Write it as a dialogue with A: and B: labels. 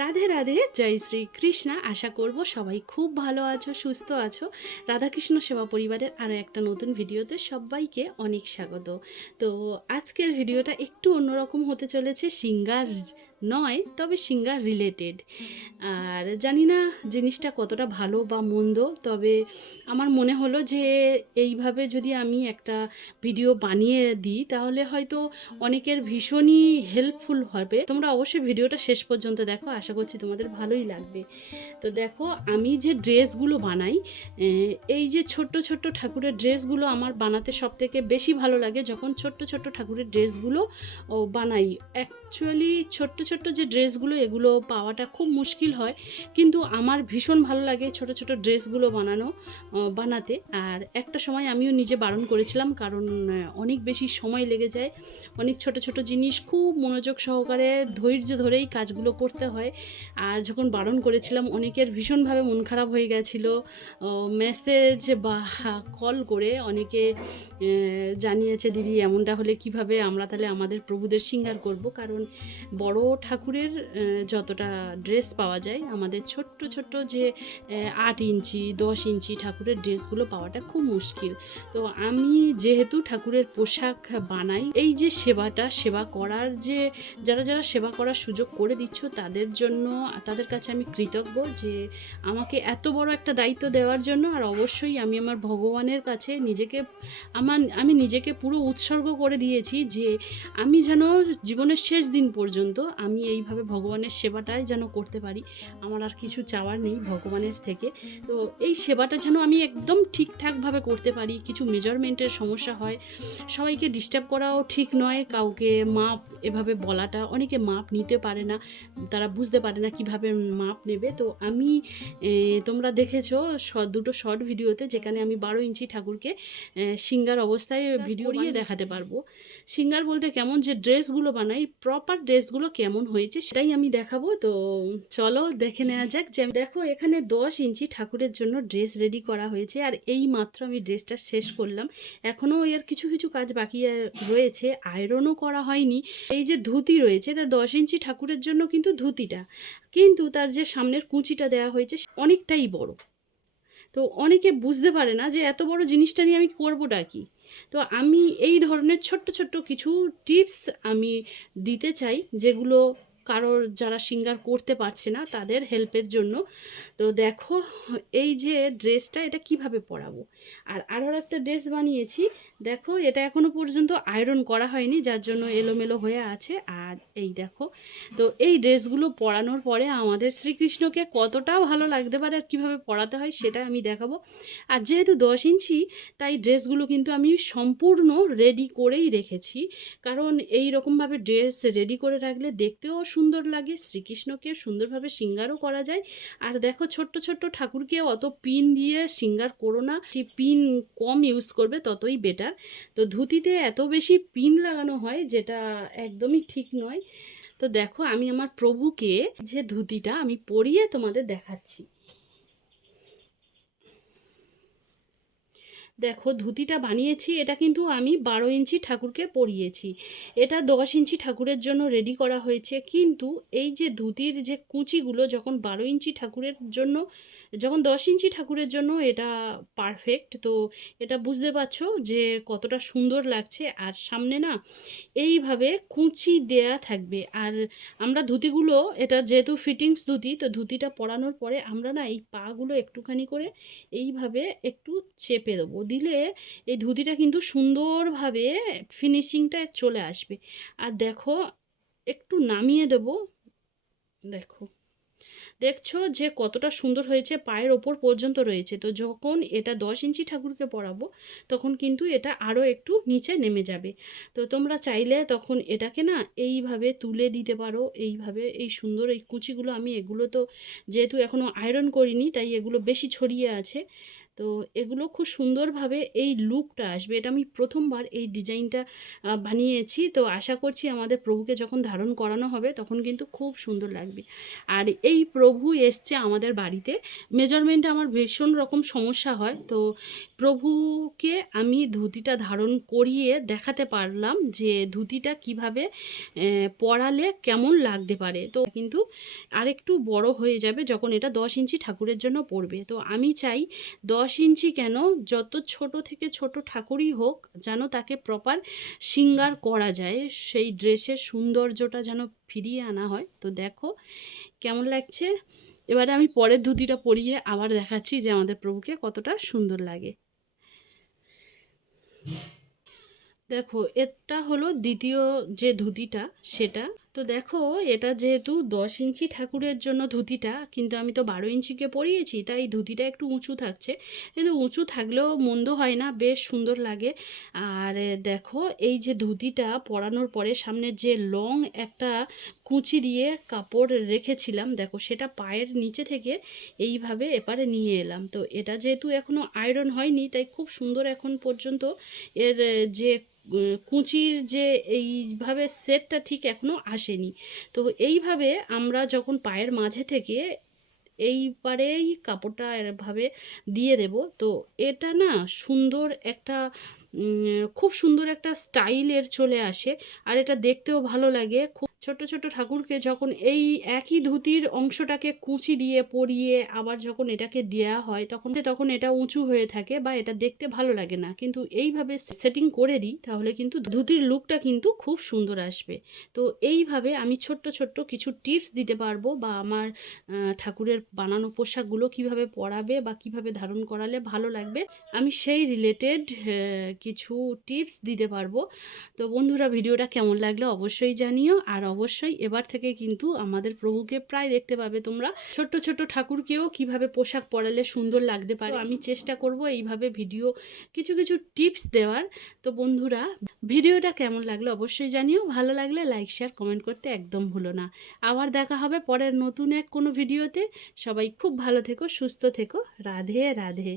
A: রাধে রাধে, জয় শ্রী কৃষ্ণা। আশা করব সবাই খুব ভালো আছো, সুস্থ আছো। রাধাকৃষ্ণ সেবা পরিবারের আরও একটা নতুন ভিডিওতে সবাইকে অনেক স্বাগত। তো আজকের ভিডিওটা একটু অন্যরকম হতে চলেছে, সিঙ্গার নয়, তবে সিঙ্গার রিলেটেড আর জানি না জিনিসটা কতটা ভালো বা মন্দ, তবে আমার মনে হলো যে এইভাবে যদি আমি একটা ভিডিও বানিয়ে দিই, তাহলে হয়তো অনেকের ভীষণই হেল্পফুল হবে। তোমরা অবশ্যই ভিডিওটা শেষ পর্যন্ত দেখো, আশা করছি তোমাদের ভালোই লাগবে। তো দেখো, আমি যে ড্রেসগুলো বানাই এই যে ছোট্ট ছোট্ট ঠাকুরের ড্রেসগুলো আমার বানাতে সব থেকে বেশি ভালো লাগে যখন ছোট্ট ছোট্ট ঠাকুরের ড্রেসগুলো বানাই। অ্যাকচুয়ালি ছোট্ট ছোট্ট যে ড্রেসগুলো, এগুলো পাওয়াটা খুব মুশকিল হয়। কিন্তু আমার ভীষণ ভালো লাগে ছোট ছোট ড্রেসগুলো বানানো বানাতে। আর একটা সময় আমিও নিজে বারণ করেছিলাম, কারণ অনেক বেশি সময় লেগে যায়। অনেক ছোট ছোট জিনিস খুব মনোযোগ সহকারে ধৈর্য ধরেই কাজগুলো করতে হয়। আর যখন বারণ করেছিলাম, অনেকের ভীষণভাবে মন খারাপ হয়ে গেছিল। মেসেজ বা কল করে অনেকে জানিয়েছে, দিদি, এমনটা হলে কীভাবে আমরা তাহলে আমাদের প্রভুদের সিঙ্গার করব? কারণ বড় ঠাকুরের যতটা ড্রেস পাওয়া যায়, আমাদের ছোট্ট ছোট্ট যে আট ইঞ্চি, দশ ইঞ্চি ঠাকুরের ড্রেসগুলো পাওয়াটা খুব মুশকিল। তো আমি যেহেতু ঠাকুরের পোশাক বানাই, এই যে সেবাটা, সেবা করার যে, যারা যারা সেবা করার সুযোগ করে দিচ্ছ, তাদের জন্য, তাদের কাছে আমি কৃতজ্ঞ যে, আমাকে এত বড় একটা দায়িত্ব দেওয়ার জন্য, আর অবশ্যই আমি আমার ভগবানের কাছে নিজেকে, আমার, আমি নিজেকে পুরো উৎসর্গ করে দিয়েছি যে, আমি যেন জীবনের শেষ দিন পর্যন্ত আমি এইভাবে ভগবানের সেবাটাই যেন করতে পারি। আমার আর কিছু চাওয়ার নেই ভগবানের থেকে। তো এই সেবাটা যেন আমি একদম ঠিকঠাকভাবে করতে পারি কিছু মেজারমেন্টের সমস্যা হয় সবাইকে ডিস্টার্ব করাও ঠিক নয় কাউকে মাপ এভাবে বলাটা অনেকে মাপ নিতে পারে না তারা বুঝতে পারে না কীভাবে মাপ নেবে। তো আমি তোমরা দেখেছ দুটো শর্ট ভিডিওতে যেখানে আমি বারো ইঞ্চি ঠাকুরকে সিঙ্গার অবস্থায় ভিডিও দিয়ে দেখাতে পারব? সিঙ্গার বলতে কেমন যে ড্রেসগুলো বানাই প্রপার ড্রেসগুলো কেমন হয়েছে সেটাই আমি দেখাবো। তো চলো দেখে নেওয়া যাক যে দেখো এখানে দশ ইঞ্চি ঠাকুরের জন্য ড্রেস রেডি করা হয়েছে আর এই মাত্র আমি ড্রেসটা শেষ করলাম। এখনও এর কিছু কিছু কাজ বাকি রয়েছে। আয়রনও করা হয়নি। এই যে ধুতি রয়েছে তার দশ ইঞ্চি ঠাকুরের জন্য কিন্তু ধুতিটা। কিন্তু তার যে সামনের কুচিটা দেওয়া হয়েছে অনেকটাই বড়। তো অনেকে বুঝতে পারে না যে এত বড় জিনিসটা নিয়ে আমি করবোটা কি? তো আমি এই ধরনের ছোট্ট ছোট্ট কিছু টিপস আমি দিতে চাই যেগুলো কারোর যারা সিঙ্গার করতে পারছে না তাদের হেল্পের জন্য। তো দেখো, এই যে ড্রেসটা এটা কীভাবে পরাবো? আর আরও একটা ড্রেস বানিয়েছি। দেখো, এটা এখনও পর্যন্ত আয়রন করা হয়নি, যার জন্য এলোমেলো হয়ে আছে। আর এই দেখো, তো এই ড্রেসগুলো পরানোর পরে আমাদের শ্রীকৃষ্ণকে কতটা ভালো লাগতে পারে আর কীভাবে পরাতে হয় সেটা আমি দেখাবো। আর যেহেতু দশ ইঞ্চি, তাই ড্রেসগুলো কিন্তু আমি সম্পূর্ণ রেডি করেই রেখেছি। কারণ এই রকমভাবে ড্রেস রেডি করে রাখলে দেখতেও সুন্দর লাগে, শ্রীকৃষ্ণকে সুন্দরভাবে সিঙ্গারও করা যায়। আর দেখো ছোট্ট ছোট্ট ঠাকুরকে অত পিন দিয়ে সিঙ্গার করো না, যে পিন কম ইউজ করবে ততই বেটার তো ধুতিতে এত বেশি পিন লাগানো হয় যেটা একদমই ঠিক নয়। তো দেখো আমি আমার প্রভুকে যে ধুতিটা আমি পরিয়ে তোমাদের দেখাচ্ছি। দেখো ধুতিটা বানিয়েছি, এটা কিন্তু আমি বারো ইঞ্চি ঠাকুরকে পরিয়েছি। এটা দশ ইঞ্চি ঠাকুরের জন্য রেডি করা হয়েছে। কিন্তু এই যে ধুতির যে কুচিগুলো যখন বারো ইঞ্চি ঠাকুরের জন্য, যখন দশ ইঞ্চি ঠাকুরের জন্য এটা পারফেক্ট তো এটা বুঝতে পারছ যে কতটা সুন্দর লাগছে। আর সামনে না এইভাবে কুচি দেয়া থাকবে। আর আমরা ধুতিগুলো, এটা যেহেতু ফিটিংস ধুতি, তো ধুতিটা পরানোর পরে আমরা না এই পাগুলো একটুখানি করে এইভাবে একটু চেপে দেবো। দিলে এই ধুতিটা কিন্তু সুন্দরভাবে ফিনিশিংটা চলে আসবে। আর দেখো, একটু নামিয়ে দেবো। দেখো, দেখছ যে কতটা সুন্দর হয়েছে, পায়ের ওপর পর্যন্ত রয়েছে। তো যখন এটা দশ ইঞ্চি ঠাকুরকে পরাবো, তখন কিন্তু এটা আরও একটু নিচে নেমে যাবে। তো তোমরা চাইলে তখন এটাকে না এইভাবে তুলে দিতে পারো, এইভাবে এই সুন্দর এই কুচিগুলো আমি এগুলো তো যেহেতু এখনও আয়রন করিনি, তাই এগুলো বেশি ছড়িয়ে আছে। তো এগুলো খুব সুন্দরভাবে এই লুকটা আসবে। এটা আমি প্রথমবার এই ডিজাইনটা বানিয়েছি। তো আশা করছি আমাদের প্রভুকে যখন ধারণ করানো হবে, তখন কিন্তু খুব সুন্দর লাগবে। আর এই প্রভু এসছে আমাদের বাড়িতে। মেজারমেন্টে আমার ভীষণ রকম সমস্যা হয়। তো প্রভুকে আমি ধুতিটা ধারণ করিয়ে দেখাতে পারলাম যে ধুতিটা কীভাবে পরালে কেমন লাগতে পারে। তো কিন্তু আরেকটু বড় হয়ে যাবে যখন এটা দশ ইঞ্চি ঠাকুরের জন্য পড়বে তো আমি চাই দশ ইঞ্চি কেন? যত ছোট থেকে ছোট ঠাকুরই হোক, যেন তাকে প্রপার সিঙ্গার করা যায়, সেই ড্রেসের সৌন্দর্যটা যেন ফিরিয়ে আনা হয়। তো দেখো কেমন লাগছে? এবারে আমি পরের ধুতিটা পরিয়ে আবার দেখাচ্ছি যে আমাদের প্রভুকে কতটা সুন্দর লাগে। দেখো, এটা হলো দ্বিতীয় যে ধুতিটা, সেটা তো দেখো, এটা যেহেতু দশ ইঞ্চি ঠাকুরের জন্য ধুতিটা, কিন্তু আমি তো বারো ইঞ্চিকে পরিয়েছি, তাই ধুতিটা একটু উঁচু থাকছে। কিন্তু উঁচু থাকলেও মন্দ হয় না, বেশ সুন্দর লাগে। আর দেখো, এই যে ধুতিটা পরানোর পরে সামনে যে লং একটা কুচি দিয়ে কাপড় রেখেছিলাম, দেখো সেটা পায়ের নিচে থেকে এইভাবে এপারে নিয়ে এলাম। তো এটা যেহেতু এখনও আয়রন হয়নি, তাই খুব সুন্দর এখন পর্যন্ত এর যে কুচির যে এইভাবে সেটটা ঠিক এখনও আসেনি। তো এইভাবে আমরা যখন পায়ের মাঝে থেকে এইবারেই কাপড়টা এভাবে দিয়ে দেব, তো এটা না সুন্দর একটা খুব সুন্দর একটা স্টাইলের চলে আসে আর এটা দেখতেও ভালো লাগে। খুব ছোট ছোট ঠাকুরকে যখন এই একই ধুতির অংশটাকে কুচি দিয়ে, পরিয়ে আবার যখন এটাকে দেয়া হয়, তখন তখন এটা উঁচু হয়ে থাকে বা এটা দেখতে ভালো লাগে না। কিন্তু এইভাবে সেটিং করে দিই, তাহলে কিন্তু ধুতির লুকটা কিন্তু খুব সুন্দর আসবে। তো এইভাবে আমি ছোট্ট ছোট্ট কিছু টিপস দিতে পারব বা আমার ঠাকুরের বানানো পোশাকগুলো কীভাবে পরাবে বা কীভাবে ধারণ করালে ভালো লাগবে। আমি সেই রিলেটেড কিছু টিপস দিতে পারব। তো বন্ধুরা, ভিডিওটা কেমন লাগল অবশ্যই জানিও। আর অবশ্যই এবার থেকে কিন্তু আমাদের প্রভুকে প্রায় দেখতে পাবে তোমরা। ছোট্ট ছোট্ট ঠাকুরকেও কীভাবে পোশাক পরালে সুন্দর লাগতে পারে। আমি চেষ্টা করব এইভাবে ভিডিও কিছু কিছু টিপস দেওয়ার। তো বন্ধুরা, ভিডিওটা কেমন লাগল অবশ্যই জানিও। ভালো লাগলে লাইক, শেয়ার, কমেন্ট করতে একদম ভুলো না। আবার দেখা হবে পরের নতুন এক কোনো ভিডিওতে। সবাই খুব ভালো থেকো, সুস্থ থেকো। রাধে রাধে।